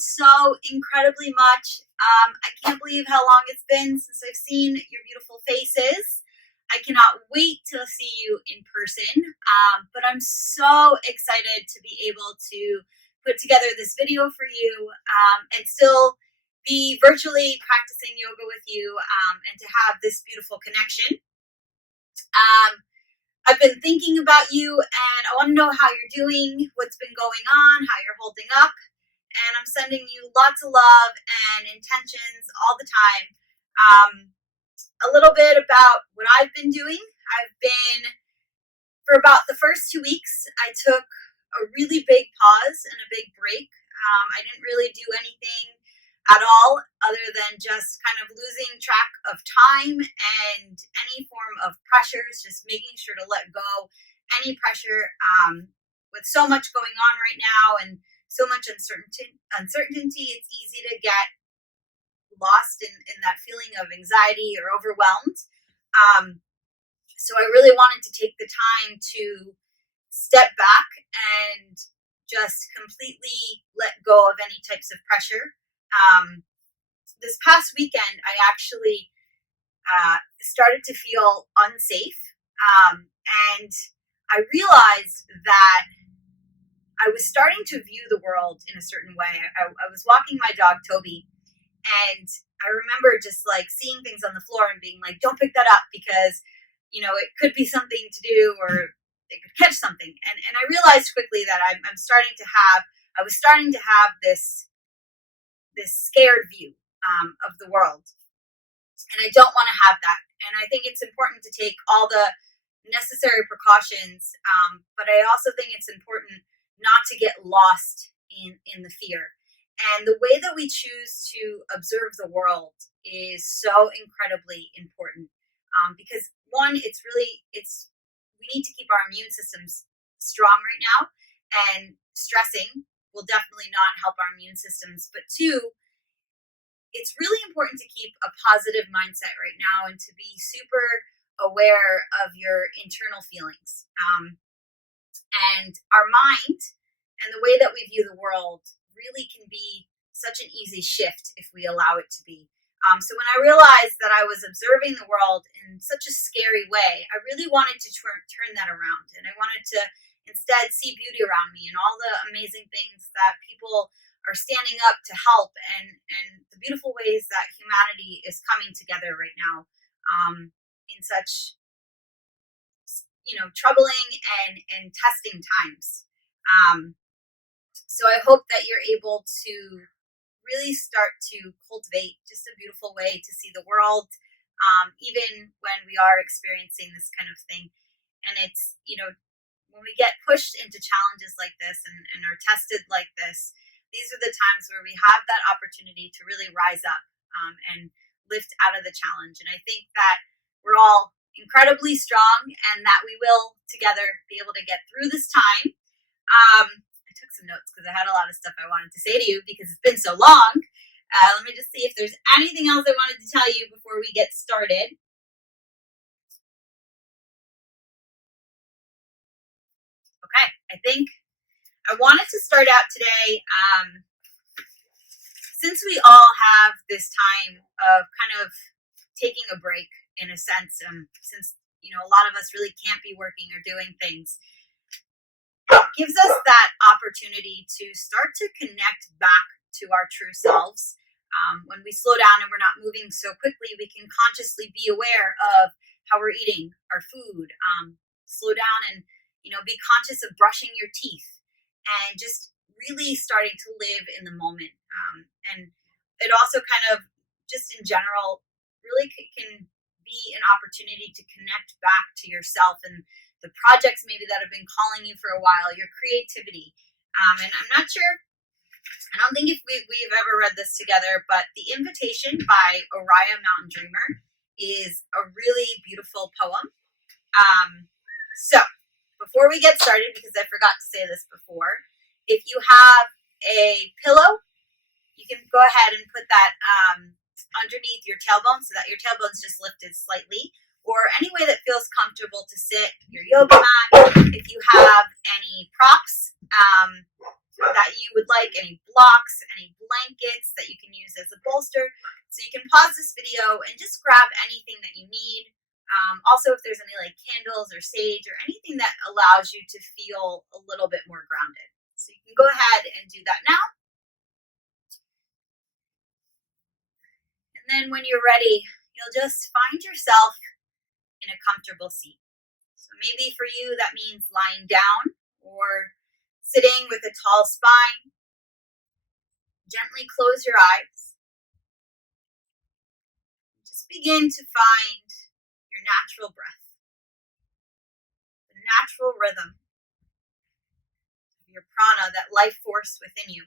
so incredibly much. I can't believe how long it's been since I've seen your beautiful faces. I cannot wait to see you in person, but I'm so excited to be able to put together this video for you and still be virtually practicing yoga with you and to have this beautiful connection. I've been thinking about you and I want to know how you're doing, what's been going on, how you're holding up, and I'm sending you lots of love and intentions all the time. A little bit about what I've been doing. For about the first 2 weeks, I took a really big pause and a big break. I didn't really do anything at all other than just kind of losing track of time and any form of pressures, just making sure to let go any pressure with so much going on right now and so much uncertainty. It's easy to get lost in that feeling of anxiety or overwhelmed. So I really wanted to take the time to step back and just completely let go of any types of pressure. This past weekend, I actually started to feel unsafe. And I realized that I was starting to view the world in a certain way. I was walking my dog, Toby, and I remember just like seeing things on the floor and being like, don't pick that up because, you know, it could be something to do or it could catch something. And I realized quickly that I was starting to have this scared view of the world. And I don't want to have that. And I think it's important to take all the necessary precautions. But I also think it's important not to get lost in the fear. And the way that we choose to observe the world is so incredibly important because one, we need to keep our immune systems strong right now, and stressing will definitely not help our immune systems. But two, it's really important to keep a positive mindset right now and to be super aware of your internal feelings. And our mind and the way that we view the world really can be such an easy shift if we allow it to be. So when I realized that I was observing the world in such a scary way, I really wanted to turn that around. And I wanted to instead see beauty around me and all the amazing things that people are standing up to help and the beautiful ways that humanity is coming together right now in such, troubling and testing times. So I hope that you're able to really start to cultivate just a beautiful way to see the world, even when we are experiencing this kind of thing. And it's, when we get pushed into challenges like this and are tested like this, these are the times where we have that opportunity to really rise up and lift out of the challenge. And I think that we're all incredibly strong and that we will together be able to get through this time. I took some notes because I had a lot of stuff I wanted to say to you because it's been so long. Let me just see if there's anything else I wanted to tell you before we get started. Okay, I think I wanted to start out today, since we all have this time of kind of taking a break in a sense, since, a lot of us really can't be working or doing things. It gives us that opportunity to start to connect back to our true selves. When we slow down and we're not moving so quickly, we can consciously be aware of how we're eating our food, slow down and, be conscious of brushing your teeth and just really starting to live in the moment. And it also kind of, just in general, really can be an opportunity to connect back to yourself and the projects maybe that have been calling you for a while, your creativity. And I'm not sure, I don't think if we've ever read this together, but The Invitation by Oriah Mountain Dreamer is a really beautiful poem. So before we get started, because I forgot to say this before, if you have a pillow, you can go ahead and put that underneath your tailbone so that your tailbone's just lifted slightly, or any way that feels comfortable to sit, your yoga mat. If you have any props, that you would like, any blocks, any blankets that you can use as a bolster. So you can pause this video and just grab anything that you need. Also, if there's any like candles or sage or anything that allows you to feel a little bit more grounded. So you can go ahead and do that now. And then when you're ready, you'll just find yourself in a comfortable seat. So maybe for you, that means lying down or sitting with a tall spine. Gently close your eyes. Just begin to find your natural breath, the natural rhythm of your prana, that life force within you.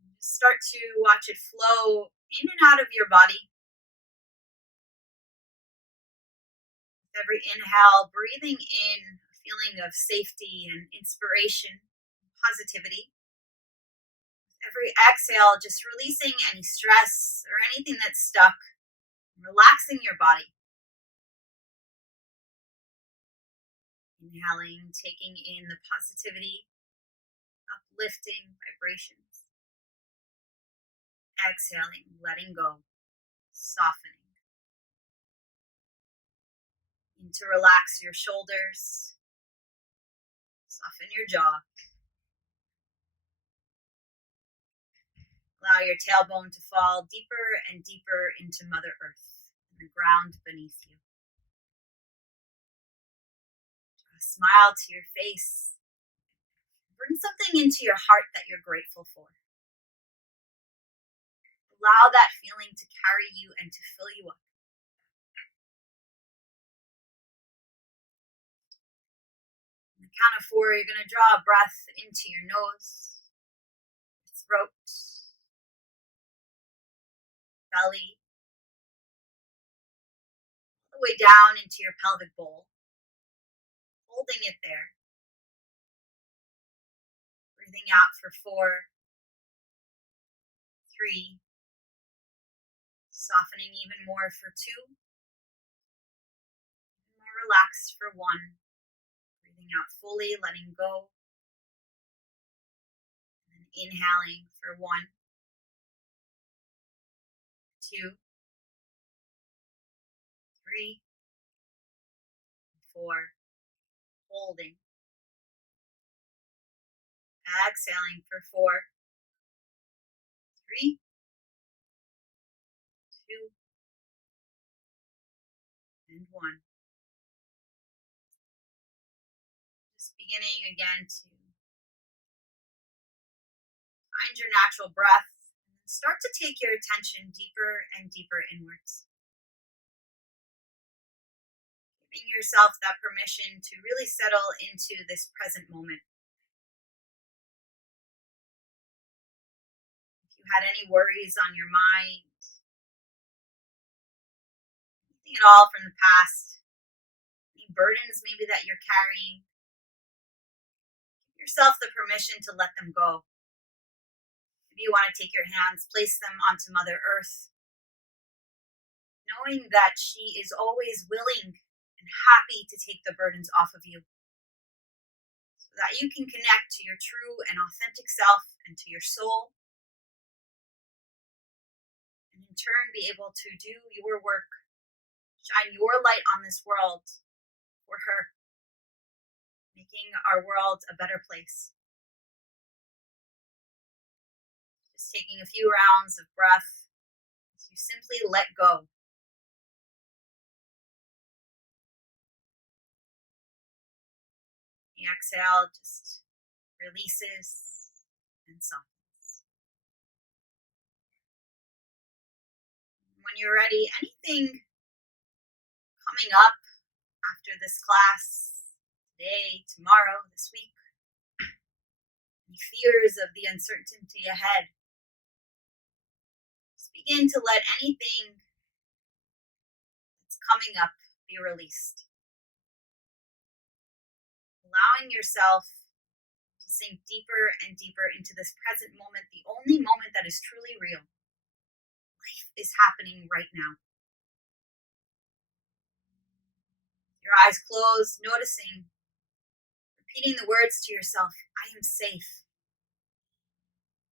And just start to watch it flow in and out of your body. With every inhale, breathing in a feeling of safety and inspiration, positivity. Every exhale, just releasing any stress or anything that's stuck, relaxing your body. Inhaling, taking in the positivity, uplifting vibrations. Exhaling, letting go, softening. And to relax your shoulders, soften your jaw. Allow your tailbone to fall deeper and deeper into Mother Earth and the ground beneath you. Draw a smile to your face. Bring something into your heart that you're grateful for. Allow that feeling to carry you and to fill you up. On the count of 4, you're going to draw a breath into your nose, throat, belly, all the way down into your pelvic bowl, holding it there. Breathing out for 4, 3, softening even more for 2, more relaxed for 1. Breathing out fully, letting go. And inhaling for 1, 2, 3, 4, holding. Exhaling for 4, 3, 2, and 1. Just beginning again to find your natural breath and start to take your attention deeper and deeper inwards. Giving yourself that permission to really settle into this present moment. If you had any worries on your mind, anything at all from the past, any burdens maybe that you're carrying, give yourself the permission to let them go. Maybe you want to take your hands, place them onto Mother Earth, knowing that she is always willing and happy to take the burdens off of you, so that you can connect to your true and authentic self and to your soul, and in turn be able to do your work, shine your light on this world for her, making our world a better place. Just taking a few rounds of breath as you simply let go. The exhale just releases and softens. When you're ready, anything coming up after this class, today, tomorrow, this week, any fears of the uncertainty ahead, just begin to let anything that's coming up be released. Allowing yourself to sink deeper and deeper into this present moment, the only moment that is truly real. Life is happening right now. Your eyes closed, noticing the Repeating the words to yourself, I am safe.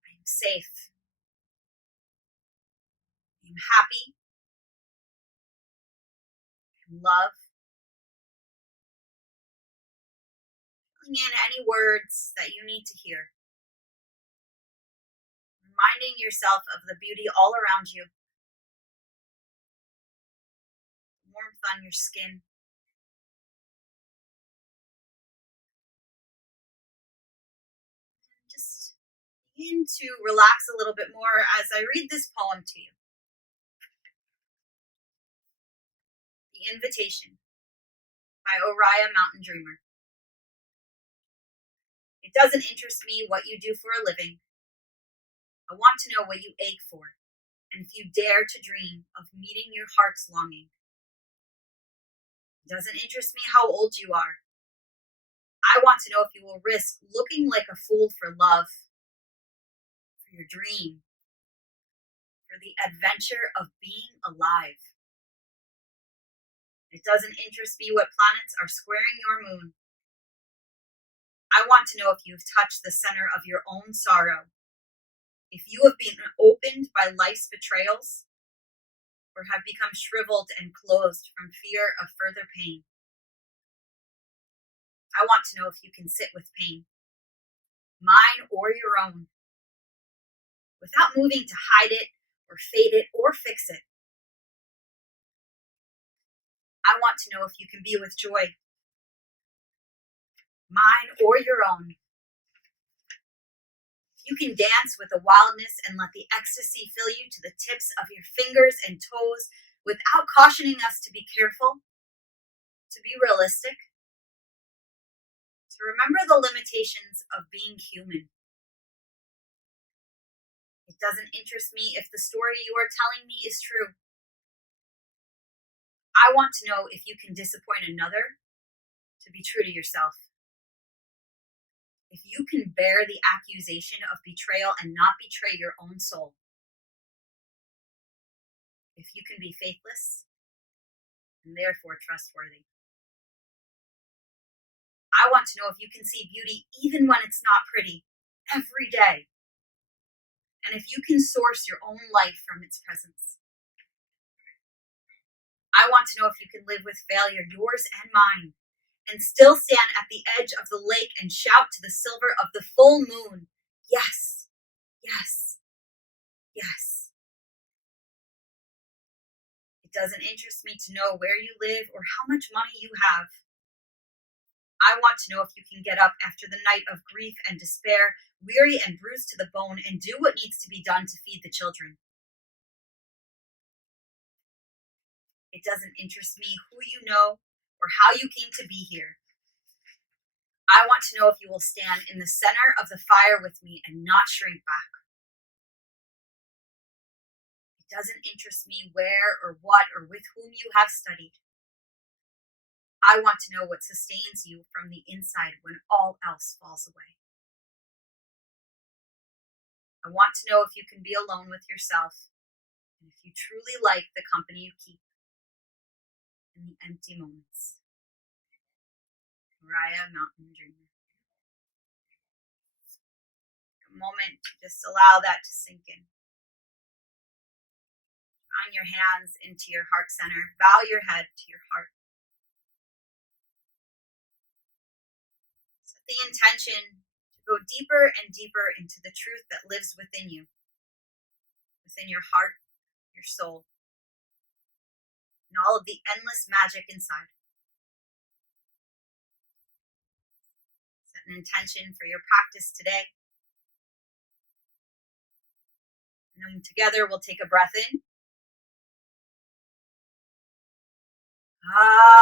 I am safe. I am happy. I am love. Filling in any words that you need to hear. Reminding yourself of the beauty all around you. Warmth on your skin. Just begin to relax a little bit more as I read this poem to you. The Invitation by Oriah Mountain Dreamer. It doesn't interest me what you do for a living. I want to know what you ache for, and if you dare to dream of meeting your heart's longing. It doesn't interest me how old you are. I want to know if you will risk looking like a fool for love, for your dream, for the adventure of being alive. It doesn't interest me what planets are squaring your moon. I want to know if you've touched the center of your own sorrow, if you have been opened by life's betrayals, or have become shriveled and closed from fear of further pain. I want to know if you can sit with pain, mine or your own, without moving to hide it or fade it or fix it. I want to know if you can be with joy, mine or your own. You can dance with the wildness and let the ecstasy fill you to the tips of your fingers and toes without cautioning us to be careful, to be realistic, to remember the limitations of being human. It doesn't interest me if the story you are telling me is true. I want to know if you can disappoint another to be true to yourself. If you can bear the accusation of betrayal and not betray your own soul. If you can be faithless and therefore trustworthy. I want to know if you can see beauty even when it's not pretty, every day. And if you can source your own life from its presence. I want to know if you can live with failure, yours and mine, and still stand at the edge of the lake and shout to the silver of the full moon, yes, yes, yes. It doesn't interest me to know where you live or how much money you have. I want to know if you can get up after the night of grief and despair, weary and bruised to the bone, and do what needs to be done to feed the children. It doesn't interest me who you know or how you came to be here. I want to know if you will stand in the center of the fire with me and not shrink back. It doesn't interest me where or what or with whom you have studied. I want to know what sustains you from the inside when all else falls away. I want to know if you can be alone with yourself and if you truly like the company you keep in the empty moments. Oriah Mountain Dreamer. A moment to just allow that to sink in. On your hands into your heart center. Bow your head to your heart. Set the intention to go deeper and deeper into the truth that lives within you, within your heart, your soul, and all of the endless magic inside. Set an intention for your practice today. And then together we'll take a breath in. Inhale.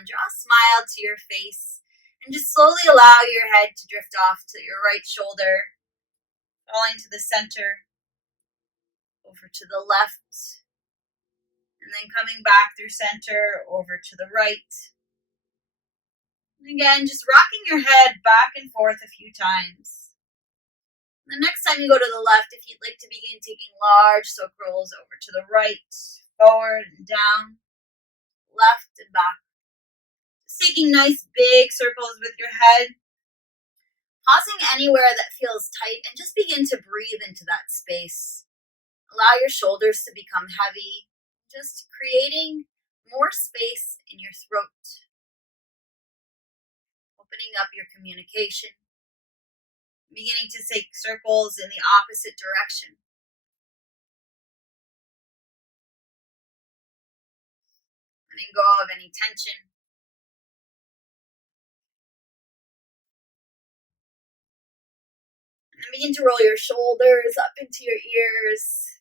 down, draw a smile to your face, and just slowly allow your head to drift off to your right shoulder, falling to the center, over to the left, and then coming back through center, over to the right. And again, just rocking your head back and forth a few times. The next time you go to the left, if you'd like to begin taking large circles over to the right, forward and down, left and back. Just taking nice big circles with your head, pausing anywhere that feels tight, and just begin to breathe into that space. Allow your shoulders to become heavy, just creating more space in your throat. Opening up your communication, beginning to take circles in the opposite direction. Letting go of any tension. And then begin to roll your shoulders up into your ears,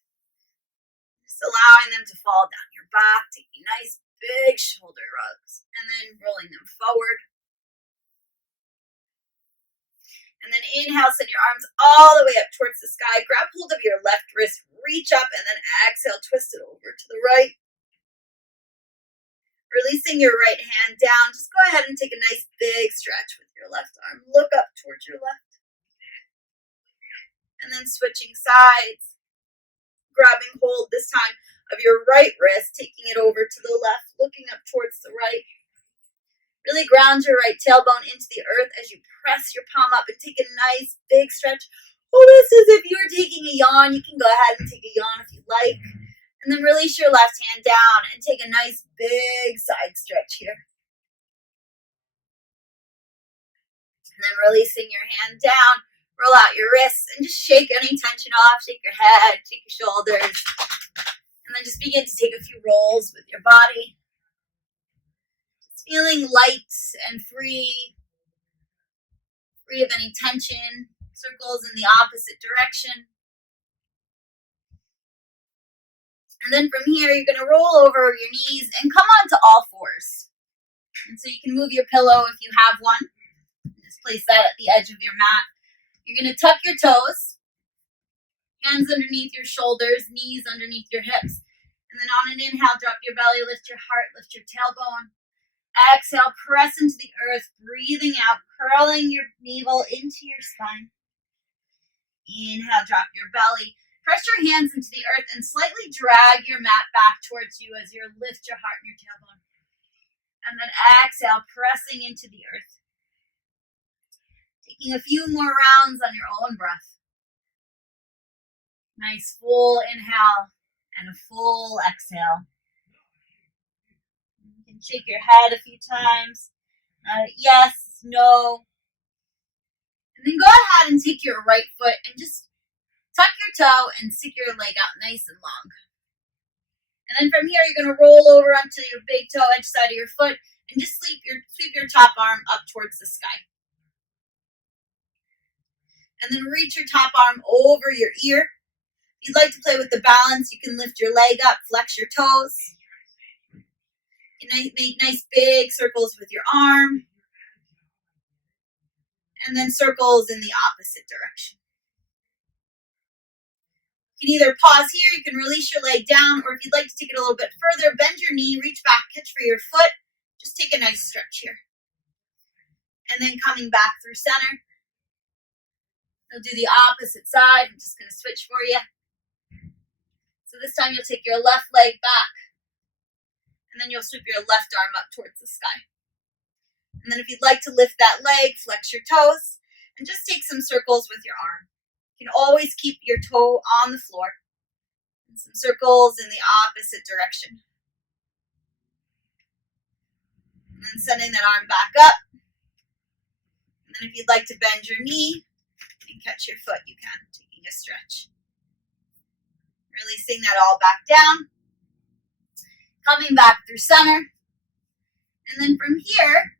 just allowing them to fall down your back, taking nice big shoulder rubs, and then rolling them forward. And then inhale, send your arms all the way up towards the sky. Grab hold of your left wrist, reach up, and then exhale, twist it over to the right. Releasing your right hand down, just go ahead and take a nice big stretch with your left arm. Look up towards your left. And then switching sides. Grabbing hold this time of your right wrist, taking it over to the left, looking up towards the right. Really ground your right tailbone into the earth as you press your palm up and take a nice big stretch. Almost as if you're taking a yawn. You can go ahead and take a yawn if you like. And then release your left hand down and take a nice big side stretch here. And then releasing your hand down, roll out your wrists and just shake any tension off. Shake your head, shake your shoulders. And then just begin to take a few rolls with your body. Feeling light and free of any tension, circles in the opposite direction. And then from here, you're going to roll over your knees and come onto all fours. And so you can move your pillow if you have one. Just place that at the edge of your mat. You're going to tuck your toes, hands underneath your shoulders, knees underneath your hips. And then on an inhale, drop your belly, lift your heart, lift your tailbone. Exhale, press into the earth, breathing out, curling your navel into your spine. Inhale, drop your belly. Press your hands into the earth and slightly drag your mat back towards you as you lift your heart and your tailbone. And then exhale, pressing into the earth. Taking a few more rounds on your own breath. Nice full inhale and a full exhale. Shake your head a few times. Yes, no. And then go ahead and take your right foot and just tuck your toe and stick your leg out nice and long. And then from here, you're going to roll over onto your big toe edge side of your foot and just sweep your top arm up towards the sky. And then reach your top arm over your ear. If you'd like to play with the balance, you can lift your leg up, flex your toes. Make nice big circles with your arm. And then circles in the opposite direction. You can either pause here, you can release your leg down, or if you'd like to take it a little bit further, bend your knee, reach back, catch for your foot. Just take a nice stretch here. And then coming back through center. You'll do the opposite side. I'm just going to switch for you. So this time you'll take your left leg back. And then you'll sweep your left arm up towards the sky. And then if you'd like to lift that leg, flex your toes, and just take some circles with your arm. You can always keep your toe on the floor. And some circles in the opposite direction. And then sending that arm back up. And then if you'd like to bend your knee and catch your foot, you can, taking a stretch. Releasing that all back down. Coming back through center. And then from here,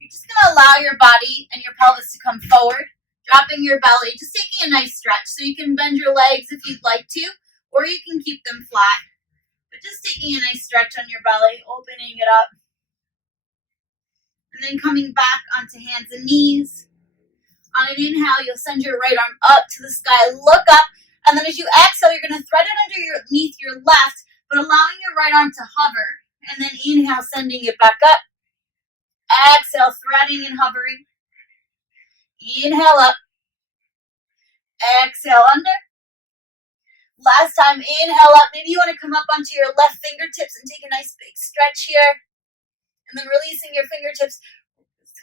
you're just going to allow your body and your pelvis to come forward, dropping your belly, just taking a nice stretch. So you can bend your legs if you'd like to, or you can keep them flat. But just taking a nice stretch on your belly, opening it up. And then coming back onto hands and knees. On an inhale, you'll send your right arm up to the sky, look up, and then as you exhale, you're going to thread it underneath your left, but allowing your right arm to hover. And then inhale, sending it back up. Exhale, threading and hovering. Inhale up. Exhale under. Last time, inhale up. Maybe you want to come up onto your left fingertips and take a nice big stretch here. And then releasing your fingertips,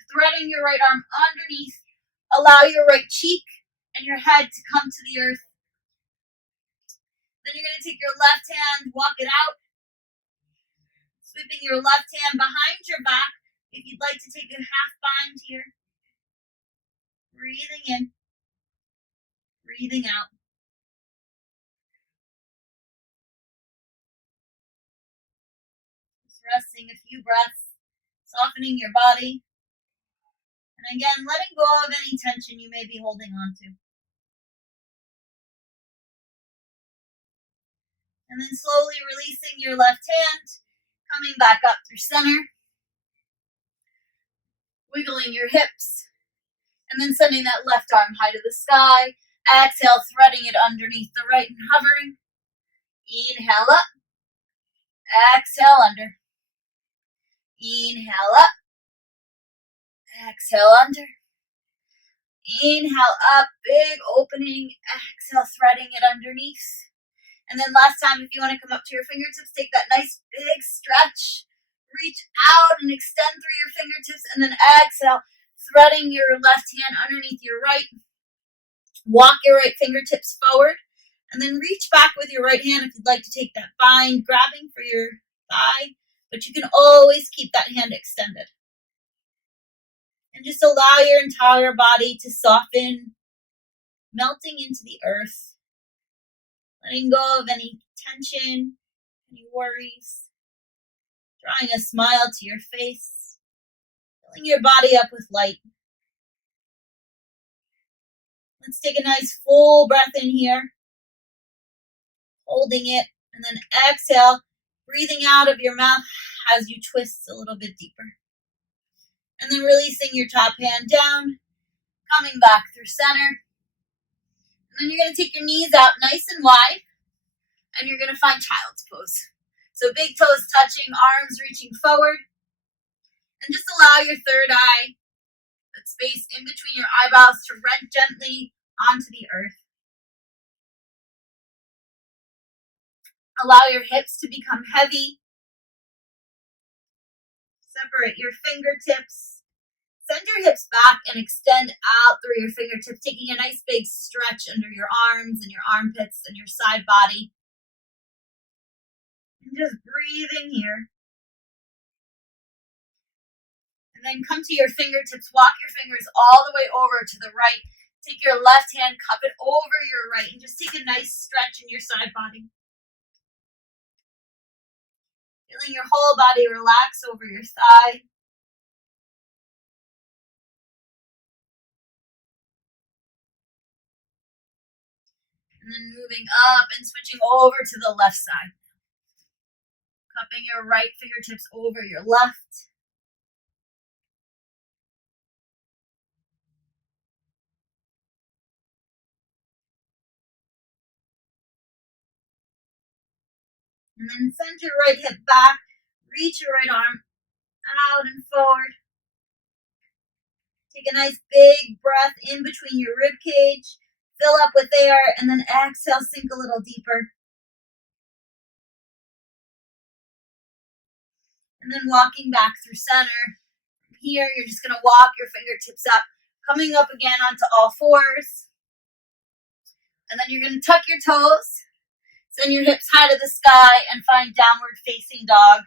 threading your right arm underneath. Allow your right cheek and your head to come to the earth. Then you're going to take your left hand, walk it out. Sweeping your left hand behind your back. If you'd like to take a half bind here. Breathing in. Breathing out. Just resting a few breaths. Softening your body. And again, letting go of any tension you may be holding on to. And then slowly releasing your left hand, coming back up through center. Wiggling your hips. And then sending that left arm high to the sky. Exhale, threading it underneath the right and hovering. Inhale up. Exhale under. Inhale up. Exhale under. Inhale up, big opening. Exhale, threading it underneath. And then last time, if you want to come up to your fingertips, take that nice big stretch. Reach out and extend through your fingertips. And then exhale, threading your left hand underneath your right. Walk your right fingertips forward. And then reach back with your right hand if you'd like to take that bind, grabbing for your thigh. But you can always keep that hand extended. And just allow your entire body to soften, melting into the earth. Letting go of any tension, any worries. Drawing a smile to your face. Filling your body up with light. Let's take a nice full breath in here. Holding it. And then exhale. Breathing out of your mouth as you twist a little bit deeper. And then releasing your top hand down. Coming back through center. And then you're going to take your knees out nice and wide. And you're going to find child's pose. So big toes touching, arms reaching forward. And just allow your third eye, that space in between your eyebrows, to rest gently onto the earth. Allow your hips to become heavy. Separate your fingertips. Send your hips back and extend out through your fingertips, taking a nice big stretch under your arms and your armpits and your side body. And just breathing here. And then come to your fingertips. Walk your fingers all the way over to the right. Take your left hand, cup it over your right, and just take a nice stretch in your side body. Feeling your whole body relax over your thigh. And then moving up and switching over to the left side. Cupping your right fingertips over your left. And then send your right hip back. Reach your right arm out and forward. Take a nice big breath in between your rib cage. Fill up with air, and then exhale, sink a little deeper. And then walking back through center. From here, you're just going to walk your fingertips up, coming up again onto all fours. And then you're going to tuck your toes, send your hips high to the sky, and find downward facing dog.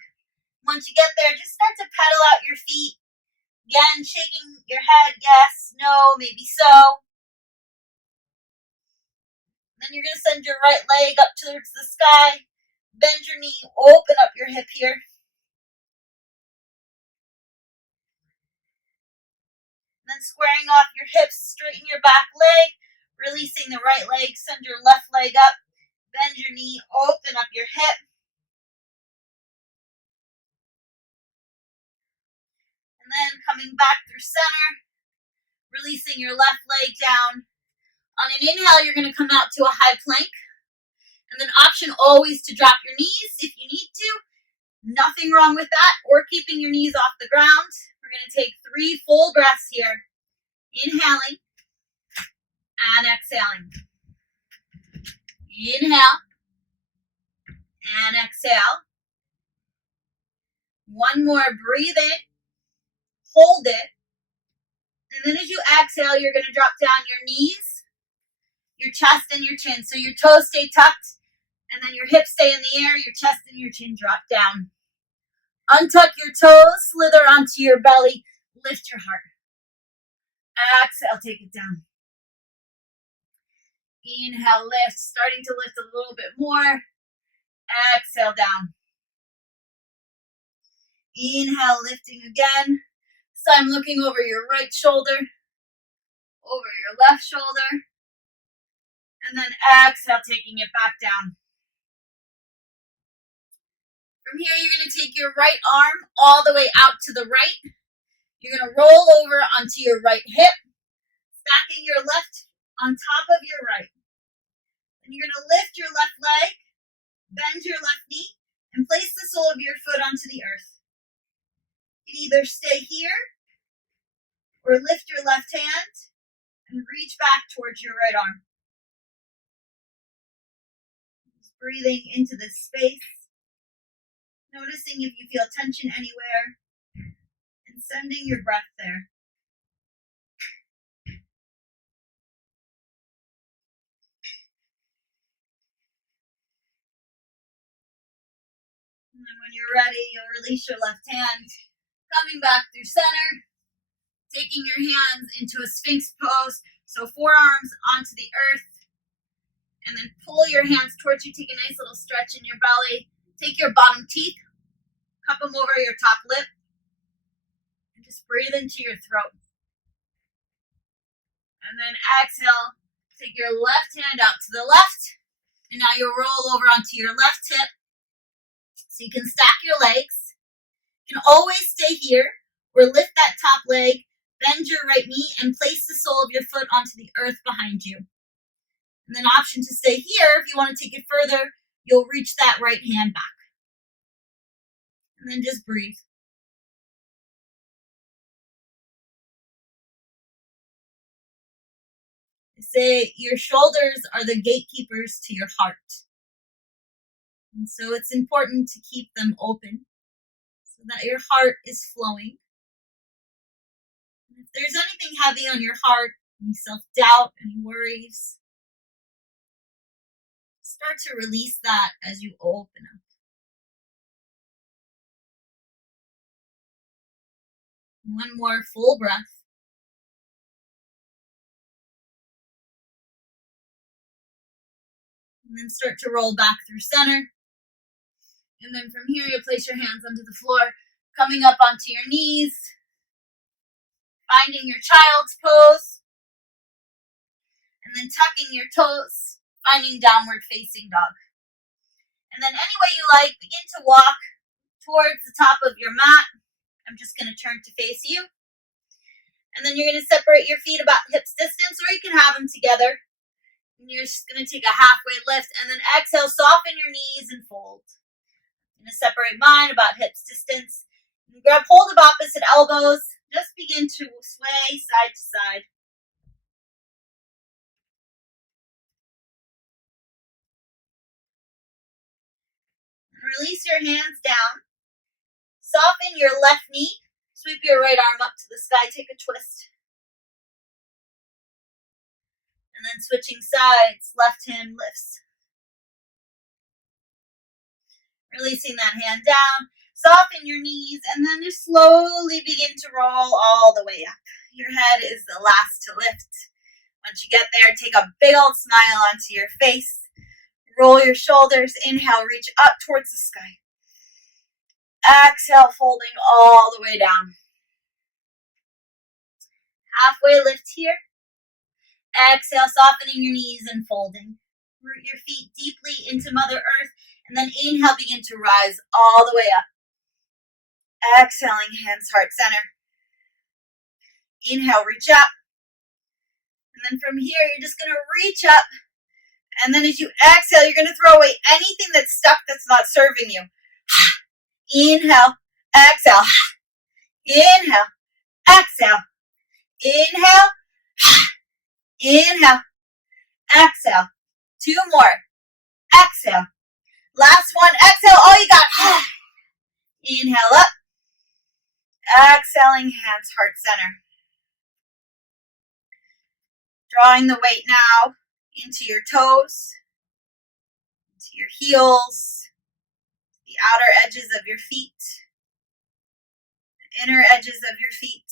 Once you get there, just start to pedal out your feet. Again, shaking your head, yes, no, maybe so. Then you're going to send your right leg up towards the sky. Bend your knee, open up your hip here. And then squaring off your hips, straighten your back leg. Releasing the right leg, send your left leg up. Bend your knee, open up your hip. And then coming back through center, releasing your left leg down. On an inhale, you're going to come out to a high plank. And then option always to drop your knees if you need to. Nothing wrong with that, or keeping your knees off the ground. We're going to take 3 full breaths here. Inhaling and exhaling. Inhale and exhale. One more, breathe in, hold it. And then as you exhale, you're going to drop down your knees, your chest, and your chin. So your toes stay tucked, and then your hips stay in the air, your chest and your chin drop down. Untuck your toes, slither onto your belly, lift your heart. Exhale, take it down. Inhale, lift, starting to lift a little bit more. Exhale, down. Inhale, lifting again. So I'm looking over your right shoulder, over your left shoulder, and then exhale, taking it back down. From here, you're going to take your right arm all the way out to the right. You're going to roll over onto your right hip, stacking your left on top of your right. And you're going to lift your left leg, bend your left knee, and place the sole of your foot onto the earth. You can either stay here or lift your left hand and reach back towards your right arm. Just breathing into this space, noticing if you feel tension anywhere, and sending your breath there. And then when you're ready, you'll release your left hand, coming back through center, taking your hands into a Sphinx pose, so forearms onto the earth, and then pull your hands towards you. Take a nice little stretch in your belly. Take your bottom teeth, cup them over your top lip, and just breathe into your throat. And then exhale, take your left hand out to the left, and now you'll roll over onto your left hip, so you can stack your legs. You can always stay here, or lift that top leg, bend your right knee, and place the sole of your foot onto the earth behind you. And then option to stay here, if you want to take it further, you'll reach that right hand back. And then just breathe. They say your shoulders are the gatekeepers to your heart. And so it's important to keep them open so that your heart is flowing. And if there's anything heavy on your heart, any self-doubt, any worries, start to release that as you open up. One more full breath. And then start to roll back through center. And then from here, you'll place your hands onto the floor, coming up onto your knees, finding your child's pose, and then tucking your toes, finding downward facing dog. And then any way you like, begin to walk towards the top of your mat. I'm just going to turn to face you. And then you're going to separate your feet about hips distance, or you can have them together. And you're just going to take a halfway lift, and then exhale, soften your knees and fold. I'm going to separate mine about hips distance. And grab hold of opposite elbows. Just begin to sway side to side. And release your hands down. Soften your left knee. Sweep your right arm up to the sky. Take a twist. And then switching sides, left hand lifts. Releasing that hand down, soften your knees, and then just slowly begin to roll all the way up. Your head is the last to lift. Once you get there, take a big old smile onto your face. Roll your shoulders. Inhale, reach up towards the sky. Exhale, folding all the way down. Halfway lift here. Exhale, softening your knees and folding. Root your feet deeply into Mother Earth, and then inhale, begin to rise all the way up. Exhaling, hands heart center. Inhale, reach up. And then from here, you're just going to reach up. And then as you exhale, you're going to throw away anything that's stuck that's not serving you. Inhale, exhale. Inhale, exhale. Inhale, inhale, exhale. 2 more. Exhale. Last one. Exhale. All you got. Inhale up. Exhaling, hands heart center. Drawing the weight now into your toes, into your heels, the outer edges of your feet, the inner edges of your feet,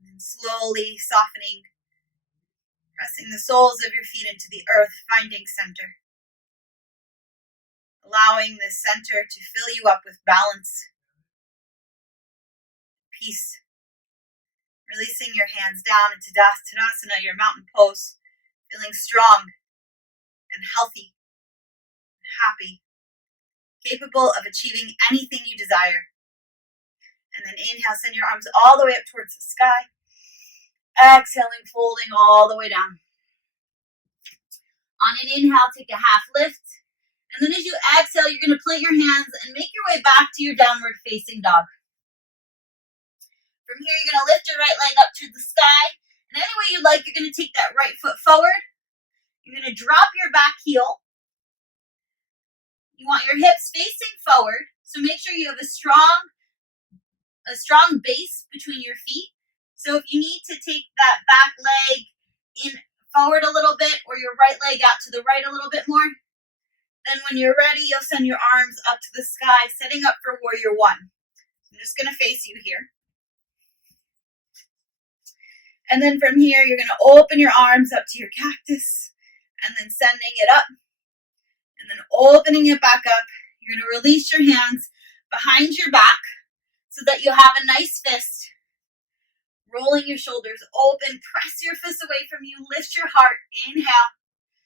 and then slowly softening, pressing the soles of your feet into the earth, finding center. Allowing this center to fill you up with balance, peace. Releasing your hands down into Tadasana, your mountain pose, feeling strong and healthy and happy, capable of achieving anything you desire. And then inhale, send your arms all the way up towards the sky. Exhaling, folding all the way down. On an inhale, take a half lift. And then as you exhale, you're going to plant your hands and make your way back to your downward facing dog. From here, you're going to lift your right leg up to the sky. And any way you like, you're going to take that right foot forward. You're going to drop your back heel. You want your hips facing forward. So make sure you have a strong base between your feet. So if you need to take that back leg in forward a little bit or your right leg out to the right a little bit more, then when you're ready, you'll send your arms up to the sky, setting up for warrior one. I'm just going to face you here. And then from here, you're going to open your arms up to your cactus and then sending it up and then opening it back up. You're going to release your hands behind your back so that you have a nice fist. Rolling your shoulders open, press your fists away from you, lift your heart, inhale.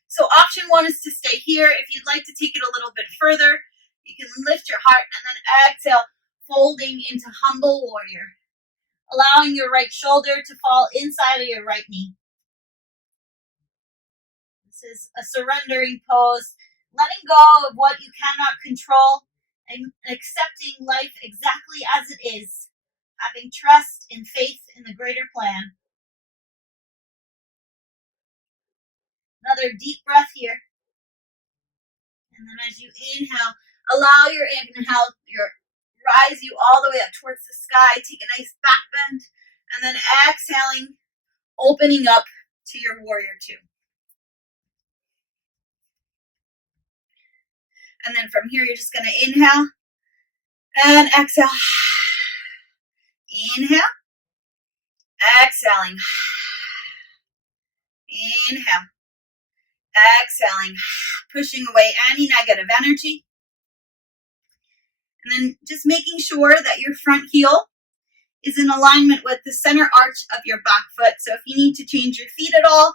So option one is to stay here. If you'd like to take it a little bit further, you can lift your heart and then exhale, folding into humble warrior. Allowing your right shoulder to fall inside of your right knee. This is a surrendering pose, letting go of what you cannot control and accepting life exactly as it is, having trust and faith in the greater plan. Another deep breath here. And then as you inhale, allow your inhale, rise you all the way up towards the sky. Take a nice back bend. And then exhaling, opening up to your warrior two. And then from here, you're just going to inhale and exhale. Inhale. Exhaling. Inhale. Exhaling. Pushing away any negative energy. And then just making sure that your front heel is in alignment with the center arch of your back foot. So if you need to change your feet at all,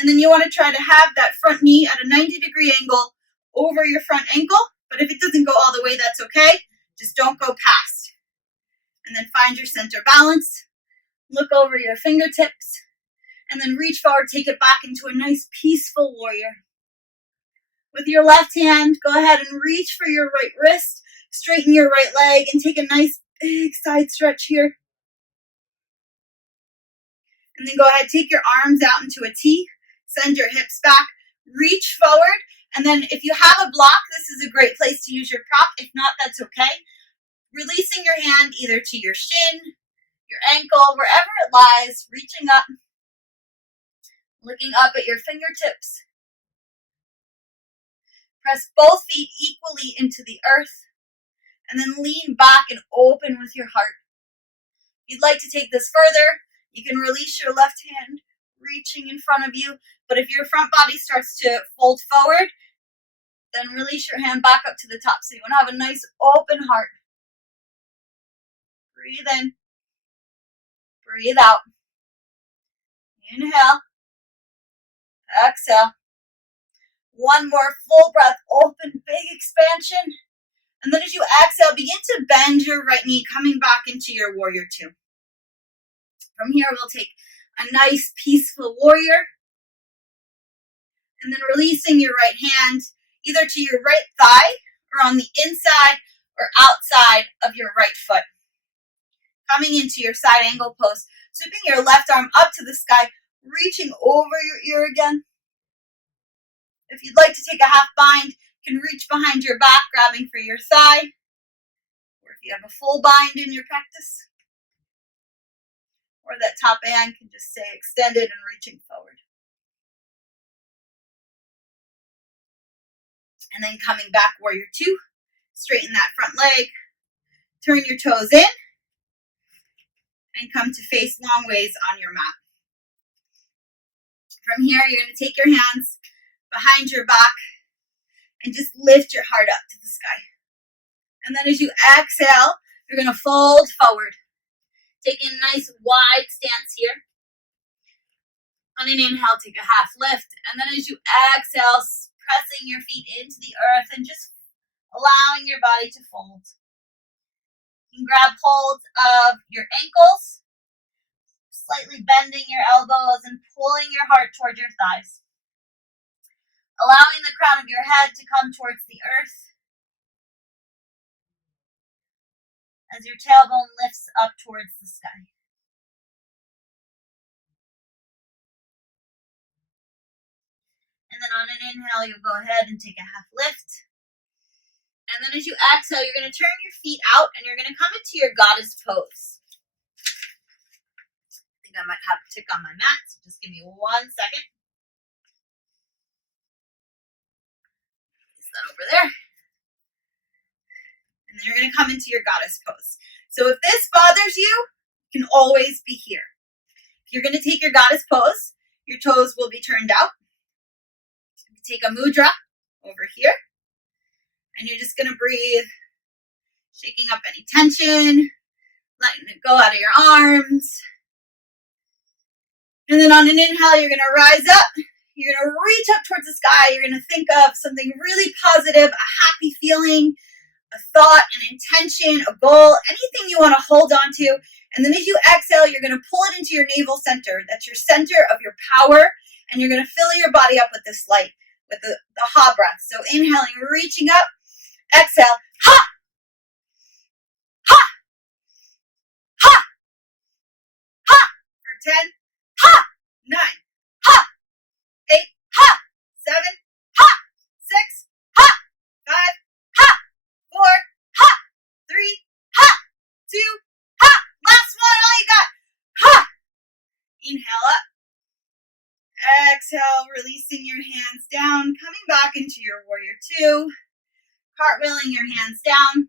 and then you want to try to have that front knee at a 90-degree angle over your front ankle. But if it doesn't go all the way, that's okay. Just don't go past. And then find your center balance. Look over your fingertips. And then reach forward, take it back into a nice peaceful warrior. With your left hand, go ahead and reach for your right wrist, straighten your right leg, and take a nice big side stretch here. And then go ahead, take your arms out into a T, send your hips back, reach forward, and then if you have a block, this is a great place to use your prop. If not, that's okay. Releasing your hand either to your shin, your ankle, wherever it lies, reaching up, looking up at your fingertips. Press both feet equally into the earth, and then lean back and open with your heart. If you'd like to take this further, you can release your left hand, reaching in front of you. But if your front body starts to fold forward, then release your hand back up to the top. So you want to have a nice open heart. Breathe in. Breathe out. Inhale. Exhale. One more full breath, open, big expansion. And then as you exhale, begin to bend your right knee, coming back into your warrior two. From here, we'll take a nice peaceful warrior. And then releasing your right hand either to your right thigh or on the inside or outside of your right foot. Coming into your side angle pose, sweeping your left arm up to the sky, reaching over your ear again. If you'd like to take a half bind, you can reach behind your back, grabbing for your thigh. Or if you have a full bind in your practice, or that top hand can just stay extended and reaching forward. And then coming back, warrior two, straighten that front leg, turn your toes in, and come to face long ways on your mat. From here, you're going to take your hands behind your back and just lift your heart up to the sky. And then as you exhale, you're going to fold forward. Taking a nice wide stance here. On an inhale, take a half lift. And then as you exhale, pressing your feet into the earth and just allowing your body to fold. You can grab hold of your ankles, slightly bending your elbows and pulling your heart towards your thighs. Allowing the crown of your head to come towards the earth as your tailbone lifts up towards the sky. And then on an inhale, you'll go ahead and take a half lift. And then as you exhale, you're going to turn your feet out and you're going to come into your goddess pose. I think I might have a tick on my mat, so just give me 1 second. Place that over there. And then you're going to come into your goddess pose. So if this bothers you, you can always be here. If you're going to take your goddess pose, your toes will be turned out. Take a mudra over here. And you're just going to breathe, shaking up any tension, letting it go out of your arms. And then on an inhale, you're going to rise up. You're going to reach up towards the sky. You're going to think of something really positive, a happy feeling, a thought, an intention, a goal, anything you want to hold on to. And then as you exhale, you're going to pull it into your navel center. That's your center of your power. And you're going to fill your body up with this light, with the ha breath. So inhaling, reaching up. Exhale, ha, ha, ha, ha, for 10, ha, 9, ha, 8, ha, 7, ha, 6, ha, 5, ha, 4, ha, 3, ha, 2, ha, last one, all you got, ha, inhale up, exhale, releasing your hands down, coming back into your warrior two. Cartwheeling your hands down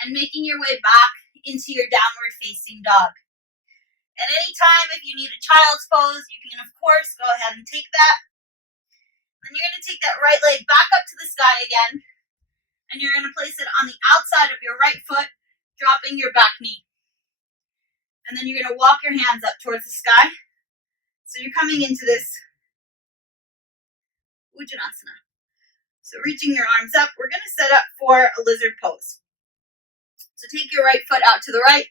and making your way back into your downward facing dog. At any time, if you need a child's pose, you can, of course, go ahead and take that. Then you're going to take that right leg back up to the sky again, and you're going to place it on the outside of your right foot, dropping your back knee. And then you're going to walk your hands up towards the sky. So you're coming into this Ujjanasana. So reaching your arms up, we're going to set up for a lizard pose. So take your right foot out to the right.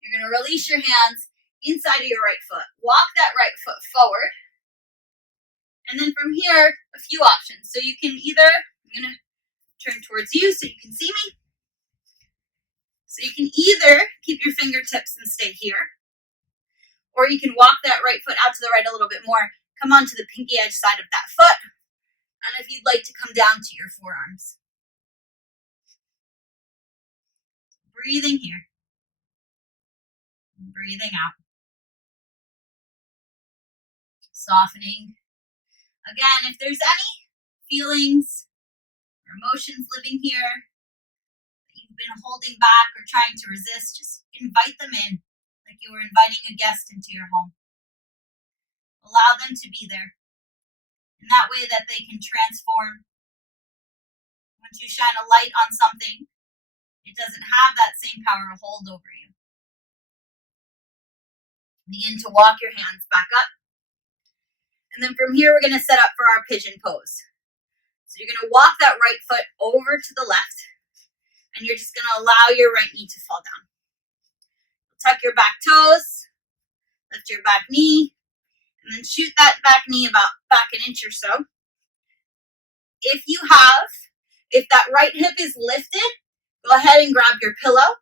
You're going to release your hands inside of your right foot. Walk that right foot forward. And then from here, a few options. So you can either, I'm going to turn towards you so you can see me. So you can either keep your fingertips and stay here. Or you can walk that right foot out to the right a little bit more. Come onto the pinky edge side of that foot. And if you'd like to come down to your forearms. Breathing here. Breathing out. Softening. Again, if there's any feelings or emotions living here that you've been holding back or trying to resist, just invite them in like you were inviting a guest into your home. Allow them to be there. In that way that they can transform. Once you shine a light on something, it doesn't have that same power to hold over you. Begin to walk your hands back up. And then from here, we're going to set up for our pigeon pose. So you're going to walk that right foot over to the left, and you're just going to allow your right knee to fall down. tuck your back toes, lift your back knee, and then shoot that back knee about back an inch or so. If that right hip is lifted, go ahead and grab your pillow. I'll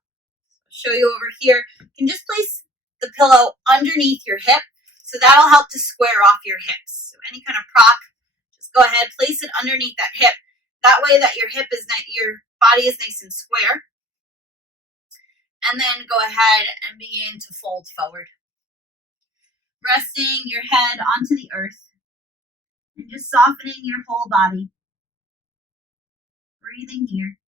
show you over here. You can just place the pillow underneath your hip, so that'll help to square off your hips. So any kind of prop, just go ahead, place it underneath that hip. That way that your body is nice and square. And then go ahead and begin to fold forward. Resting your head onto the earth and just softening your whole body. Breathing here.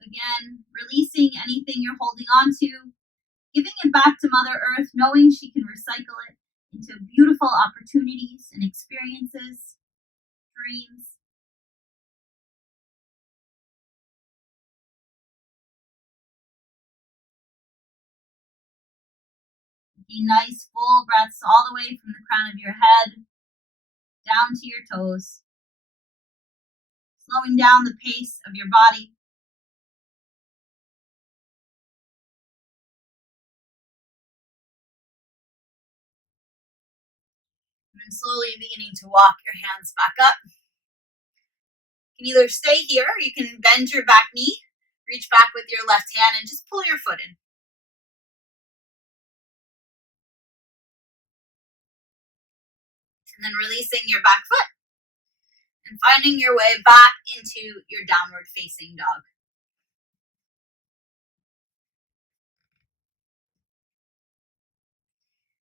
Again, releasing anything you're holding on to, giving it back to Mother Earth, knowing she can recycle it into beautiful opportunities and experiences, dreams. Taking nice full breaths all the way from the crown of your head down to your toes. Slowing down the pace of your body. And then slowly beginning to walk your hands back up. You can either stay here, or you can bend your back knee, reach back with your left hand, and just pull your foot in. And then releasing your back foot and finding your way back into your downward facing dog.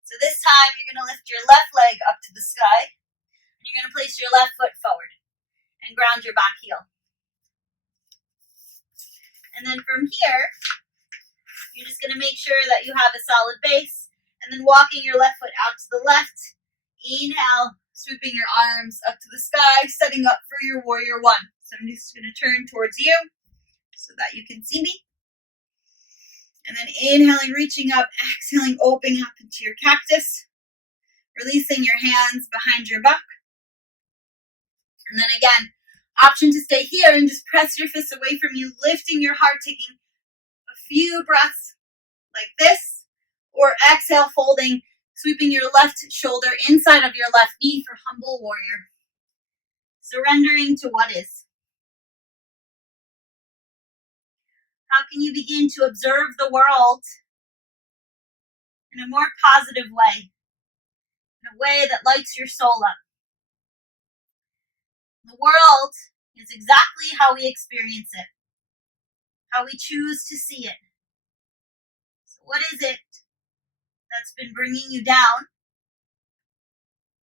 So this time you're going to lift your left leg up to the sky, and you're going to place your left foot forward and ground your back heel. And then from here, you're just going to make sure that you have a solid base, and then walking your left foot out to the left. Inhale, sweeping your arms up to the sky, setting up for your warrior one. So I'm just going to turn towards you so that you can see me. And then inhaling, reaching up, exhaling, opening up into your cactus. Releasing your hands behind your back. And then again, option to stay here and just press your fists away from you, lifting your heart, taking a few breaths like this. Or exhale, folding, sweeping your left shoulder inside of your left knee for humble warrior. Surrendering to what is. How can you begin to observe the world in a more positive way? In a way that lights your soul up. The world is exactly how we experience it. How we choose to see it. So what is it that's been bringing you down?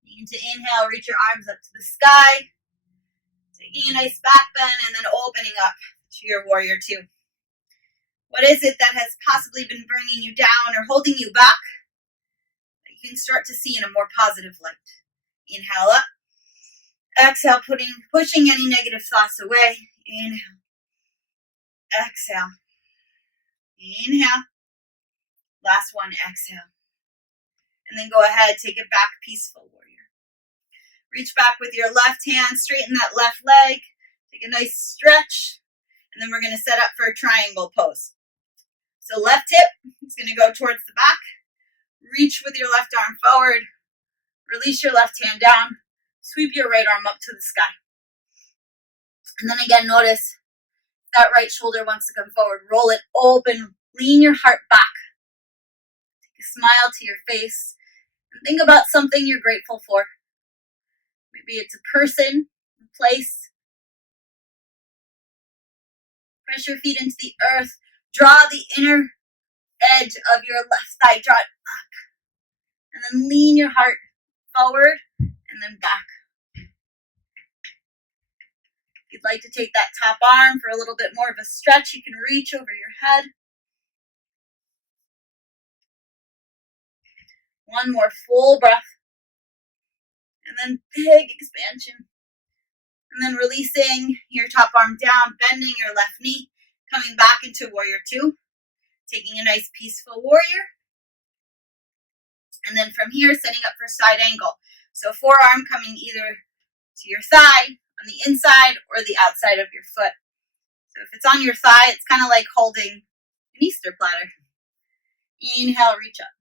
Begin to inhale, reach your arms up to the sky. Taking a nice back bend and then opening up to your warrior two. What is it that has possibly been bringing you down or holding you back that you can start to see in a more positive light? Inhale up. Exhale, pushing any negative thoughts away. Inhale. Exhale. Inhale. Last one, exhale. And then go ahead, take it back, peaceful warrior. Reach back with your left hand, straighten that left leg. Take a nice stretch. And then we're going to set up for a triangle pose. So left hip is going to go towards the back. Reach with your left arm forward. Release your left hand down. Sweep your right arm up to the sky. And then again, notice that right shoulder wants to come forward. Roll it open. Lean your heart back. Take a smile to your face. And think about something you're grateful for. Maybe it's a person, a place. Press your feet into the earth. Draw the inner edge of your left thigh. Draw it up. And then lean your heart forward and then back. If you'd like to take that top arm for a little bit more of a stretch, you can reach over your head. One more full breath. And then big expansion. And then releasing your top arm down, bending your left knee, coming back into warrior two. Taking a nice peaceful warrior. And then from here, setting up for side angle. So forearm coming either to your thigh, on the inside, or the outside of your foot. So if it's on your thigh, it's kind of like holding an Easter platter. Inhale, reach up.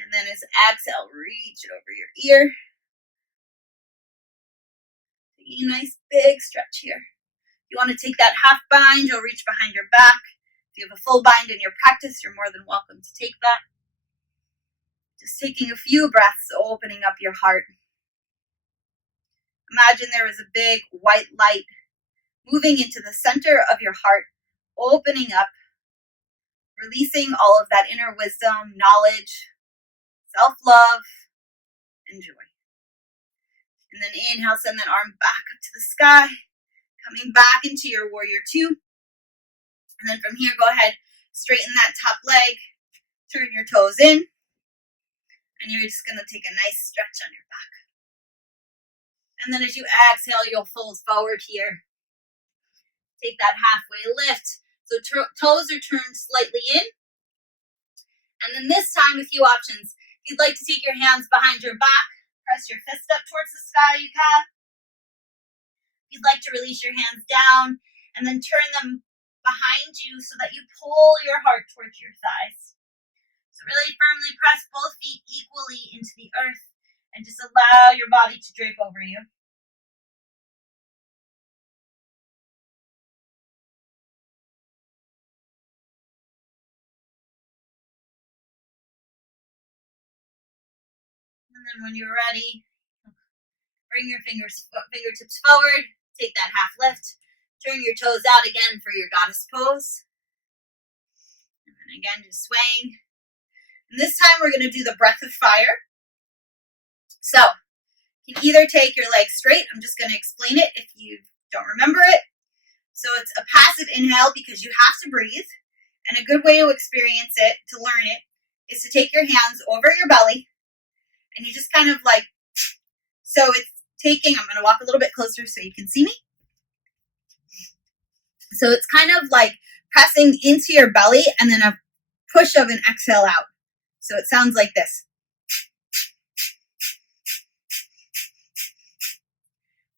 And then as exhale, reach it over your ear. Taking a nice big stretch here. You want to take that half bind, you'll reach behind your back. If you have a full bind in your practice, you're more than welcome to take that. Just taking a few breaths, opening up your heart. Imagine there is a big white light moving into the center of your heart, opening up, releasing all of that inner wisdom, knowledge, self-love, and joy. And then inhale, send that arm back up to the sky, coming back into your warrior two. And then from here, go ahead, straighten that top leg, turn your toes in, and you're just going to take a nice stretch on your back. And then as you exhale, you'll fold forward here. Take that halfway lift. So toes are turned slightly in. And then this time, a few options. If you'd like to take your hands behind your back, press your fist up towards the sky, you can. If you'd like to release your hands down and then turn them behind you so that you pull your heart towards your thighs. So really firmly press both feet equally into the earth and just allow your body to drape over you. And then when you're ready, bring your fingertips forward, take that half lift, turn your toes out again for your goddess pose. And then again, just swaying. And this time we're going to do the breath of fire. So you can either take your legs straight. I'm just going to explain it if you don't remember it. So it's a passive inhale because you have to breathe. And a good way to experience it, to learn it, is to take your hands over your belly. And you just kind of like, so it's taking, I'm going to walk a little bit closer so you can see me. So it's kind of like pressing into your belly and then a push of an exhale out. So it sounds like this.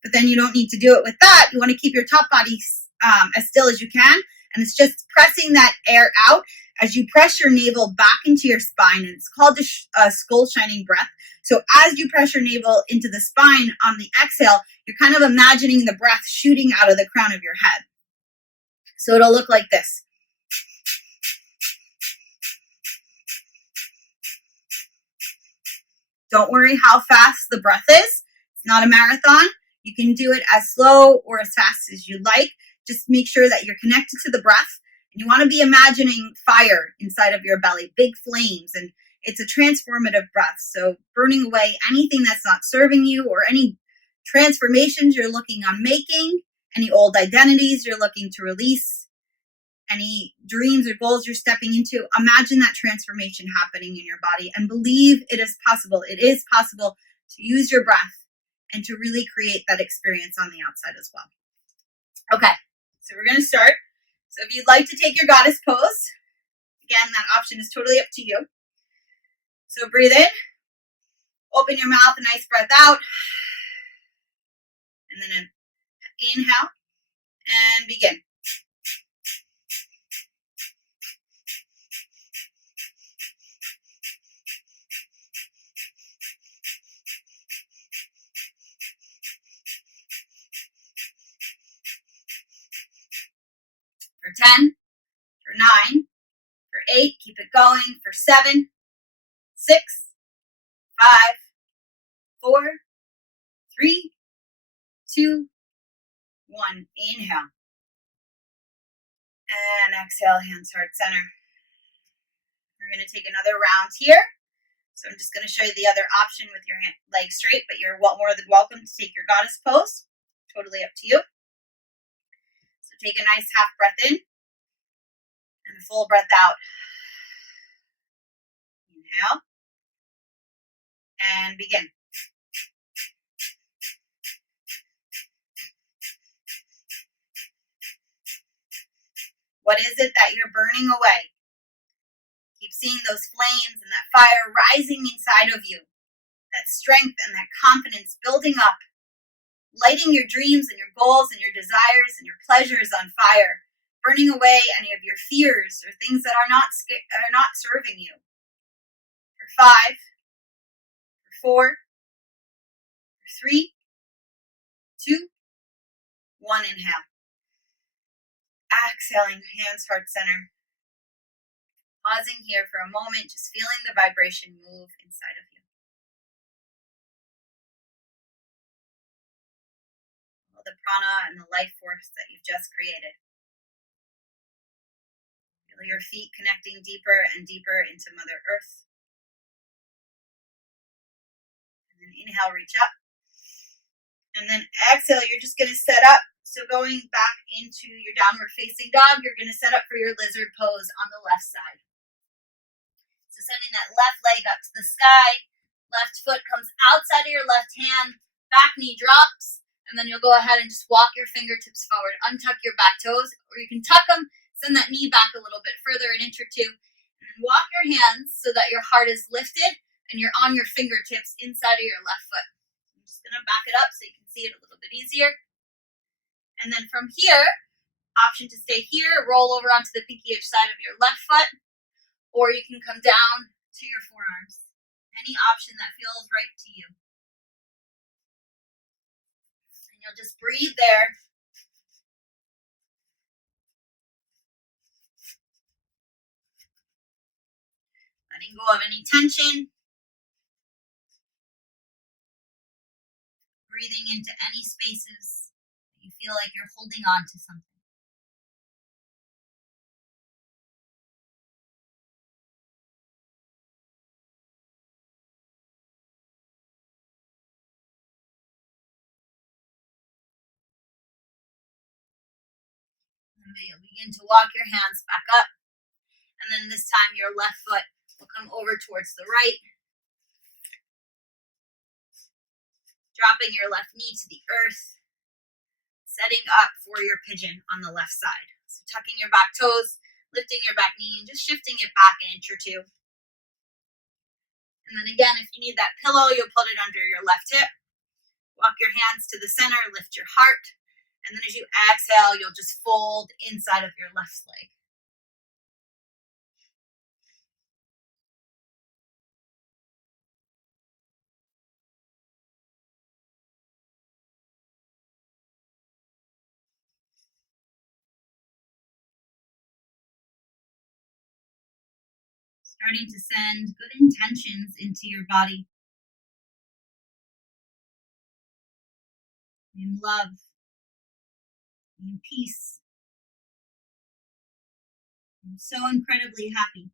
But then you don't need to do it with that. You want to keep your top body as still as you can. And it's just pressing that air out as you press your navel back into your spine. And it's called the skull shining breath. So as you press your navel into the spine on the exhale, you're kind of imagining the breath shooting out of the crown of your head. So it'll look like this. Don't worry how fast the breath is. It's not a marathon. You can do it as slow or as fast as you like. Just make sure that you're connected to the breath. And you want to be imagining fire inside of your belly, big flames. And it's a transformative breath. So burning away anything that's not serving you or any transformations you're looking on making, any old identities you're looking to release, any dreams or goals you're stepping into. Imagine that transformation happening in your body and believe it is possible. It is possible to use your breath and to really create that experience on the outside as well. Okay, so we're going to start. So if you'd like to take your goddess pose, again, that option is totally up to you. So breathe in, open your mouth, a nice breath out, and then an inhale, and begin. For 10, for 9, for 8, keep it going, for 7, 6, 5, 4, 3, 2, 1. Inhale. And exhale, hands heart center. We're going to take another round here. So I'm just going to show you the other option with your legs straight, but you're more than welcome to take your goddess pose. Totally up to you. So take a nice half breath in and a full breath out. Inhale. And begin. What is it that you're burning away? Keep seeing those flames and that fire rising inside of you, that strength and that confidence building up, lighting your dreams and your goals and your desires and your pleasures on fire, burning away any of your fears or things that are not serving you. For 5, for 4, for 3, 2, 1, inhale. Exhaling, hands heart center. Pausing here for a moment, just feeling the vibration move inside of you. All the prana and the life force that you've just created. Feel your feet connecting deeper and deeper into Mother Earth. And then inhale, reach up. And then exhale, you're just going to set up. So going back into your downward facing dog, you're going to set up for your lizard pose on the left side. So sending that left leg up to the sky, left foot comes outside of your left hand, back knee drops, and then you'll go ahead and just walk your fingertips forward. Untuck your back toes, or you can tuck them, send that knee back a little bit further, an inch or two, and then walk your hands so that your heart is lifted and you're on your fingertips inside of your left foot. I'm just going to back it up so you can see it a little bit easier. And then from here, option to stay here, roll over onto the pinky edge side of your left foot, or you can come down to your forearms. Any option that feels right to you. And you'll just breathe there. Letting go of any tension. Breathing into any spaces that you feel like you're holding on to something. And you'll begin to walk your hands back up. And then this time your left foot will come over towards the right. Dropping your left knee to the earth. Setting up for your pigeon on the left side. So tucking your back toes, lifting your back knee, and just shifting it back an inch or two. And then again, if you need that pillow, you'll put it under your left hip. Walk your hands to the center, lift your heart. And then as you exhale, you'll just fold inside of your left leg. Starting to send good intentions into your body. In love, in peace. I'm so incredibly happy.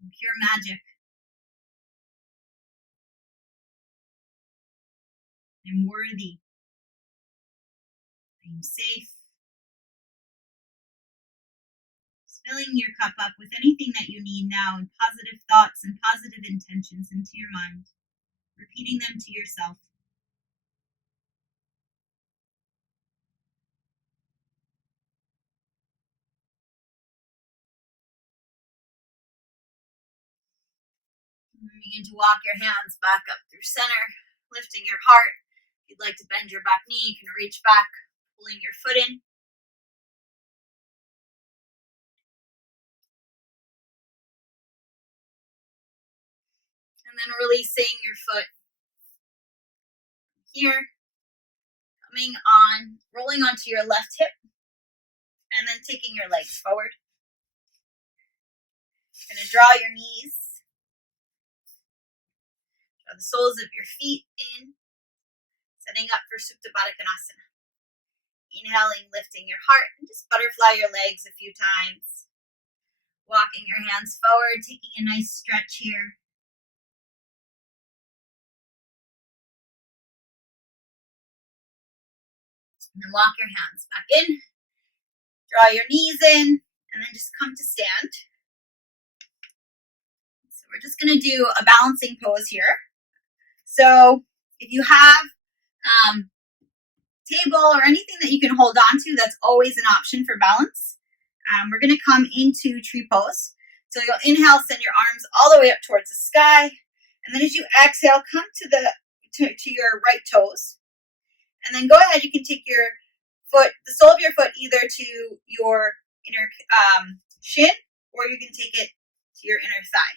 In pure magic. I'm worthy. I'm safe. Filling your cup up with anything that you need now and positive thoughts and positive intentions into your mind. Repeating them to yourself. And begin to walk your hands back up through center, lifting your heart. If you'd like to bend your back knee, you can reach back, pulling your foot in. And then releasing your foot here, coming on, rolling onto your left hip, and then taking your legs forward. You're going to draw your knees, draw the soles of your feet in, setting up for Supta Baddha Konasana. Inhaling, lifting your heart, and just butterfly your legs a few times. Walking your hands forward, taking a nice stretch here. And then walk your hands back in. Draw your knees in, and then just come to stand. So we're just going to do a balancing pose here. So if you have table or anything that you can hold on to, that's always an option for balance. we're going to come into tree pose. So you'll inhale, send your arms all the way up towards the sky. And then as you exhale, come to your right toes. And then go ahead, you can take your foot, the sole of your foot, either to your inner shin, or you can take it to your inner thigh.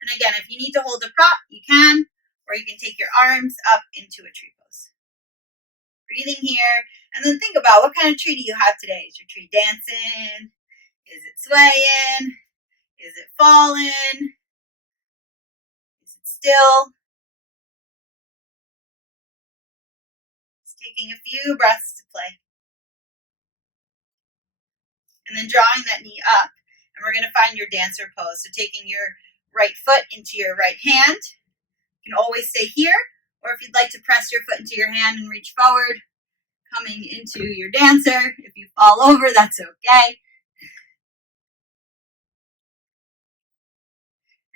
And again, if you need to hold a prop, you can, or you can take your arms up into a tree pose. Breathing here, and then think about what kind of tree do you have today? Is your tree dancing? Is it swaying? Is it falling? Is it still? Just taking a few breaths to play. And then drawing that knee up, and we're going to find your dancer pose. So taking your right foot into your right hand. You can always stay here, or if you'd like to press your foot into your hand and reach forward, coming into your dancer. If you fall over, that's okay.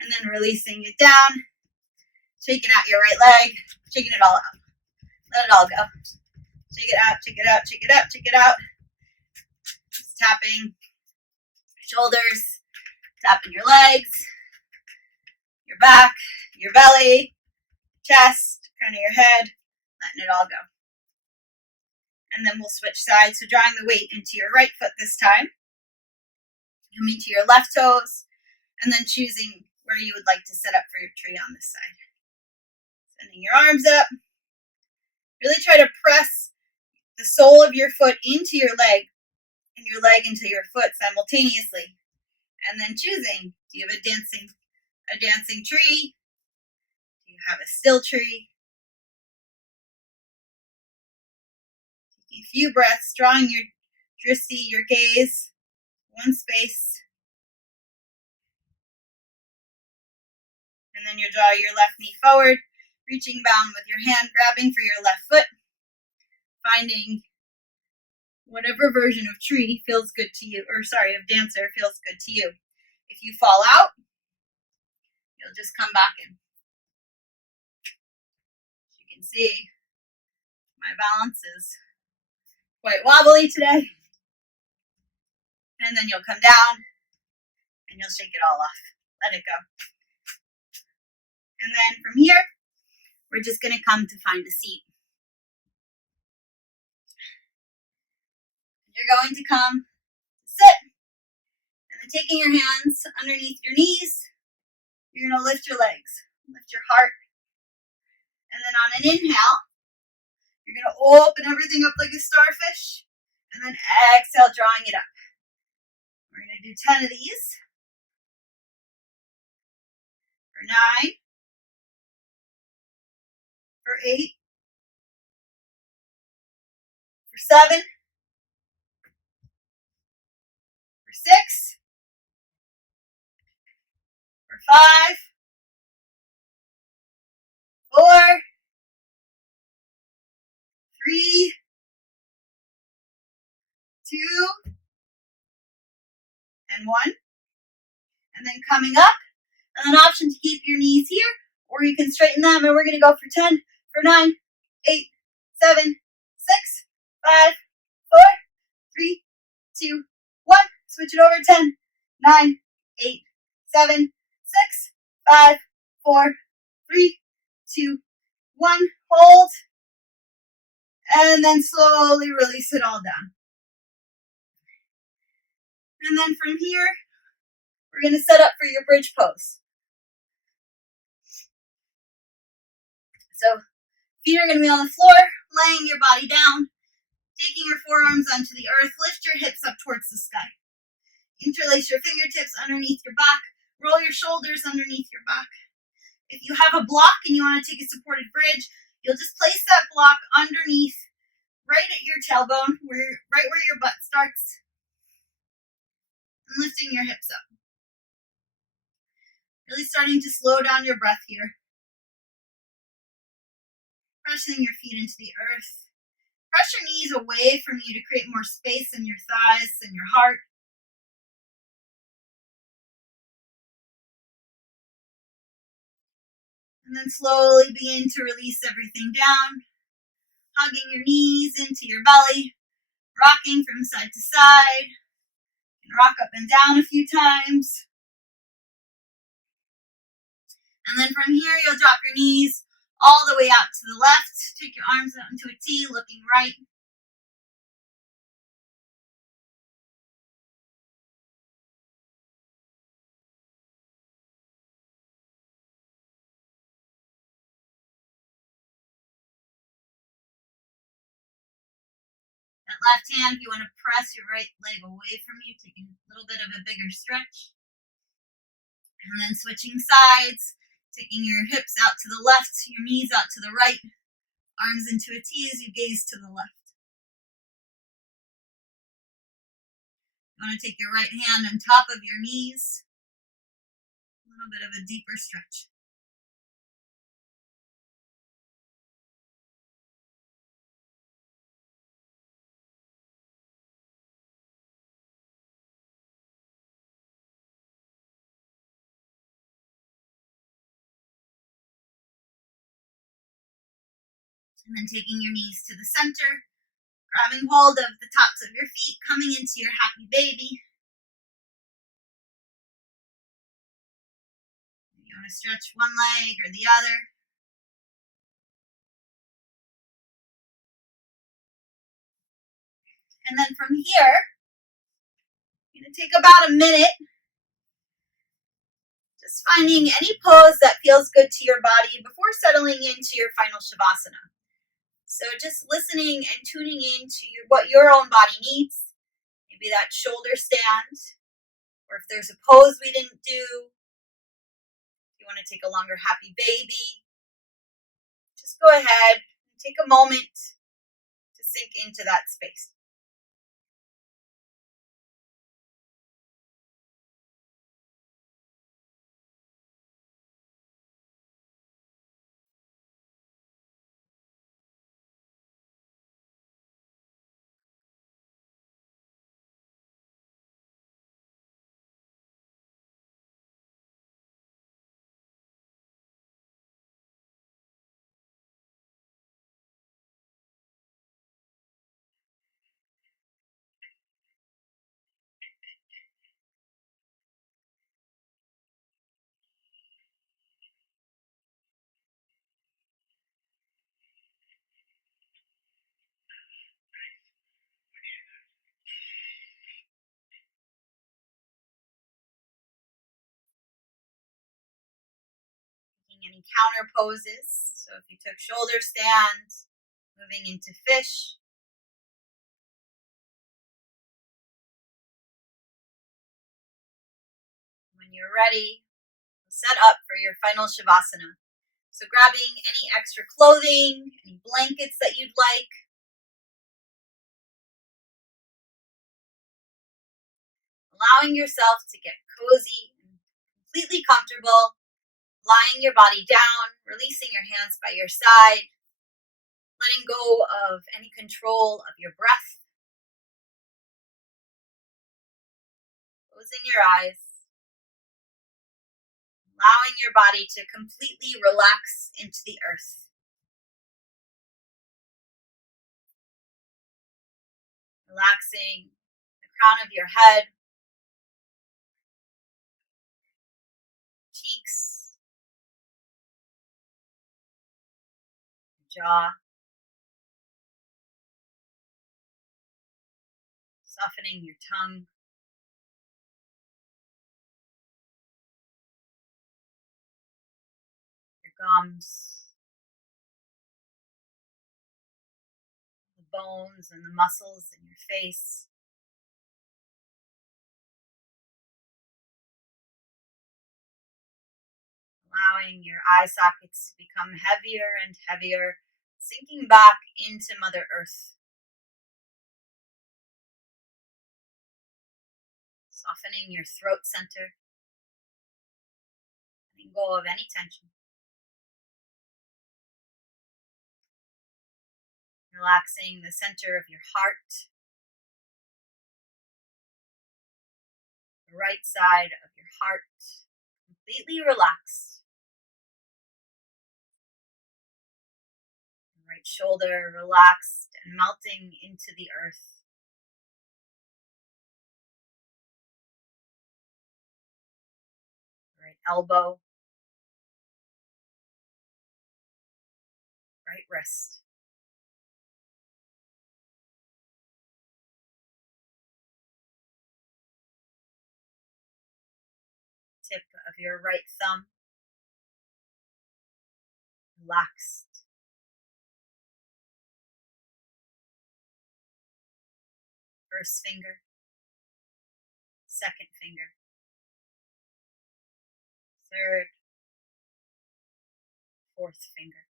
And then releasing it down, shaking out your right leg, shaking it all out. Let it all go. Shake it out, shake it out, shake it out, shake it out. Just tapping your shoulders, tapping your legs, your back, your belly, chest, crown of your head, letting it all go. And then we'll switch sides. So drawing the weight into your right foot this time, coming to your left toes, and then choosing where you would like to set up for your tree on this side. Sending your arms up. Really try to press the sole of your foot into your leg and your leg into your foot simultaneously. And then choosing, do you have a dancing tree? Do you have a still tree? Taking a few breaths, drawing your drishti, your gaze, one space. And then you draw your left knee forward, reaching down with your hand, grabbing for your left foot, finding whatever version of tree feels good to you, of dancer feels good to you. If you fall out, you'll just come back in. As you can see, my balance is quite wobbly today. And then you'll come down and you'll shake it all off. Let it go. And then from here, we're just going to come to find a seat. You're going to come sit, and then taking your hands underneath your knees, you're going to lift your legs, lift your heart. And then on an inhale, you're going to open everything up like a starfish, and then exhale, drawing it up. We're going to do 10 of these. For 9. For 8. For 7. For 6. For 5. 4. 3. 2. And 1. And then coming up, and an option to keep your knees here, or you can straighten them, and we're going to go for 10, for 9, 8, 7, 6, 5, 4, 3, 2, 1. Switch it over, 10, 9, 8, 7, 6, 5, 4, 3, 2, 1. Hold, and then slowly release it all down. And then from here, we're going to set up for your bridge pose. So feet are going to be on the floor, laying your body down, taking your forearms onto the earth, lift your hips up towards the sky. Interlace your fingertips underneath your back, roll your shoulders underneath your back. If you have a block and you want to take a supported bridge, you'll just place that block underneath, right at your tailbone, right where your butt starts, and lifting your hips up. Really starting to slow down your breath here. Pressing your feet into the earth. Press your knees away from you to create more space in your thighs and your heart. And then slowly begin to release everything down. Hugging your knees into your belly. Rocking from side to side. Rock up and down a few times. And then from here, you'll drop your knees all the way out to the left. Take your arms out into a T, looking right. That left hand, if you want to press your right leg away from you, taking a little bit of a bigger stretch. And then switching sides, taking your hips out to the left, your knees out to the right, arms into a T as you gaze to the left. You want to take your right hand on top of your knees. A little bit of a deeper stretch. And then taking your knees to the center, grabbing hold of the tops of your feet, coming into your happy baby. You want to stretch one leg or the other. And then from here, you're going to take about a minute, just finding any pose that feels good to your body before settling into your final Shavasana. So just listening and tuning in to what your own body needs. Maybe that shoulder stand, or if there's a pose we didn't do, if you want to take a longer happy baby, just go ahead and take a moment to sink into that space. Any counter poses. So if you took shoulder stand, moving into fish. When you're ready, set up for your final Shavasana. So grabbing any extra clothing, any blankets that you'd like. Allowing yourself to get cozy and completely comfortable. Lying your body down, releasing your hands by your side, letting go of any control of your breath. Closing your eyes, allowing your body to completely relax into the earth. Relaxing the crown of your head, cheeks, jaw, softening your tongue, your gums, the bones and the muscles in your face. Allowing your eye sockets to become heavier and heavier, sinking back into Mother Earth. Softening your throat center, letting go of any tension. Relaxing the center of your heart, the right side of your heart, completely relaxed. Right shoulder relaxed and melting into the earth. elbow, right wrist, tip of your right thumb, relaxed, first finger, second finger, third, fourth finger,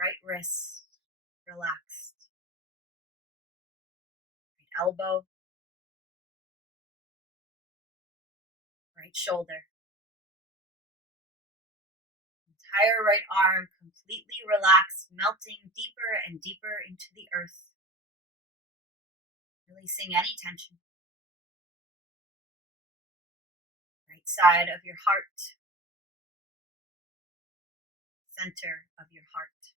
right wrist, relaxed, right elbow, right shoulder, entire right arm completely relaxed, melting deeper and deeper into the earth, releasing any tension. Right side of your heart, center of your heart,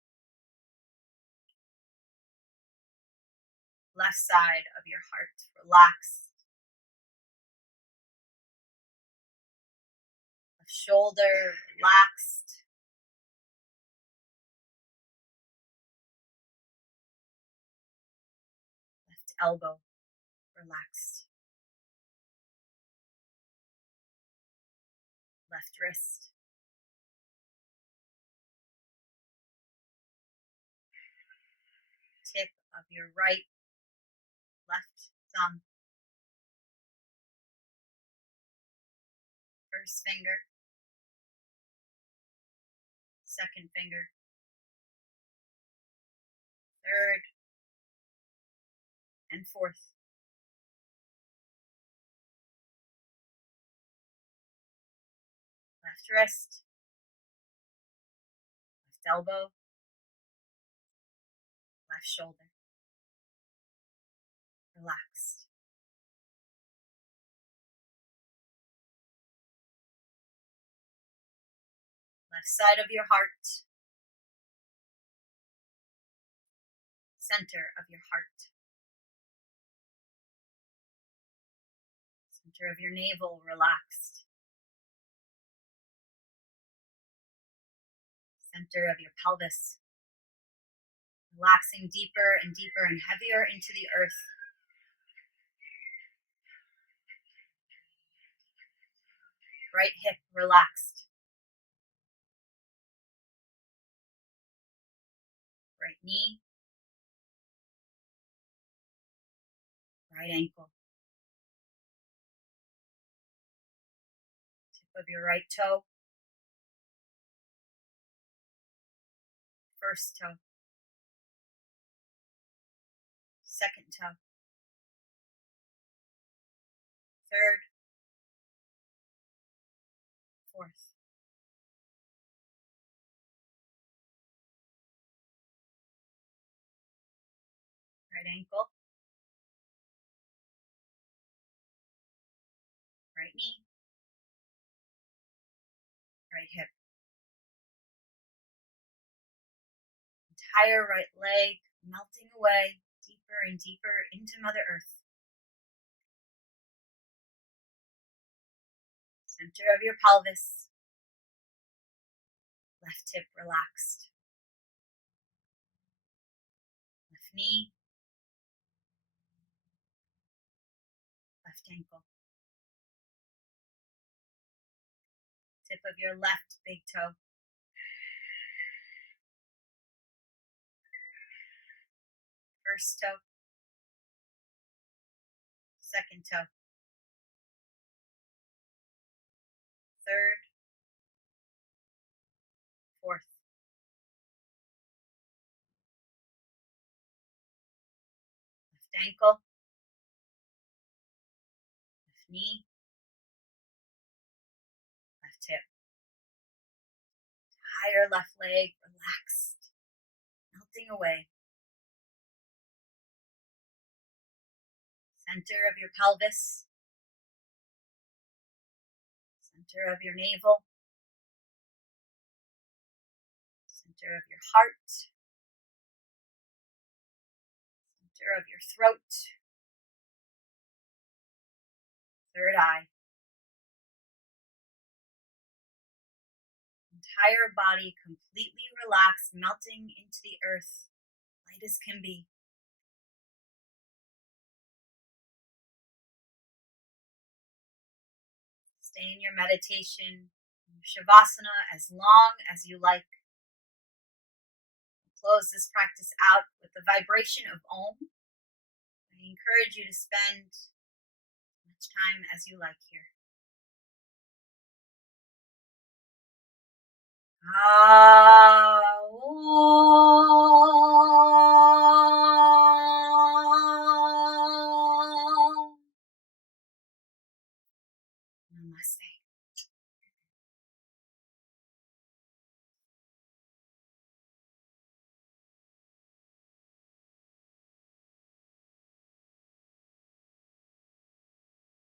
left side of your heart, relaxed, left shoulder, relaxed, left elbow, relaxed, left wrist, tip of your right, left thumb, first finger, second finger, third, and fourth. Left wrist, left elbow, left shoulder, relaxed. Left side of your heart, center of your heart, center of your navel, relaxed, center of your pelvis, relaxing deeper and deeper and heavier into the earth. Right hip relaxed. Right knee, right ankle, tip of your right toe, first toe, second toe, third, fourth, right ankle, right knee, right hip, entire right leg melting away deeper and deeper into Mother Earth. Center of your pelvis, left hip relaxed, left knee, left ankle, tip of your left big toe, first toe, second toe, third, fourth, left ankle, left knee, left hip, entire left leg relaxed, melting away. Center of your pelvis, center of your navel, center of your heart, center of your throat, third eye, entire body completely relaxed, melting into the earth, light as can be. Stay in your meditation, Shavasana, as long as you like. Close this practice out with the vibration of Om. I encourage you to spend as much time as you like here. Ah,